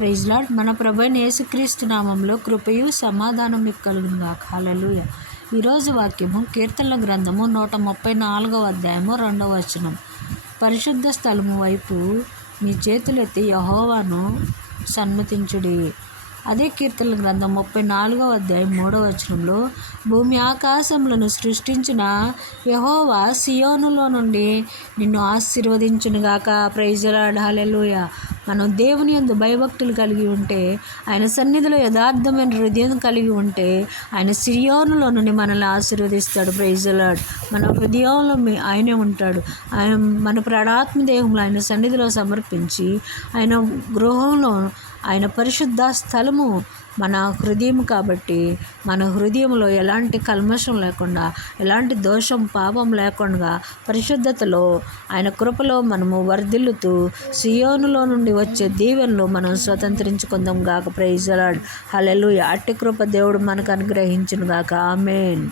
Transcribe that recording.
Praise lord. మన ప్రభువైన యేసుక్రీస్తు నామంలో కృపయు సమాధానం మీకు కలుగునుగాక. హల్లెలూయా. ఈరోజు వాక్యము కీర్తనల గ్రంథము 134వ అధ్యాయము 2వ వచనం. పరిశుద్ధ స్థలము వైపు మీ చేతులెత్తి యెహోవాను సన్మతించుడి. అదే కీర్తనల గ్రంథం 34వ అధ్యాయం 3వ వచనంలో, భూమి ఆకాశములను సృష్టించిన యెహోవా సియోనులో నుండి నిన్ను ఆశీర్వదించునుగాక. Praise the Lord. హల్లెలూయా. మనం దేవుని యందు భయభక్తులు కలిగి ఉంటే, ఆయన సన్నిధిలో యథార్థమైన హృదయం కలిగి ఉంటే, ఆయన సియోనులో నుండి మనల్ని ఆశీర్వదిస్తాడు. Praise the Lord. మన హృదయంలో ఆయనే ఉంటాడు. ఆయన మన ప్రాణాత్మ దేహంలో ఆయన సన్నిధిలో సమర్పించి, ఆయన గృహంలో ఆయన పరిశుద్ధ స్థలము మన హృదయం కాబట్టి, మన హృదయంలో ఎలాంటి కల్మషం లేకుండా, ఎలాంటి దోషం పాపం లేకుండా, పరిశుద్ధతలో ఆయన కృపలో మనము వర్ధిల్లుతూ సియోనులో నుండి వచ్చే దీవెనలు మనం స్వతంత్రించుకుందాం గాక. Praise the Lord. హల్లెలూయా. అట్టి కృప దేవుడు మనకు అనుగ్రహించును గాక. ఆమేన్.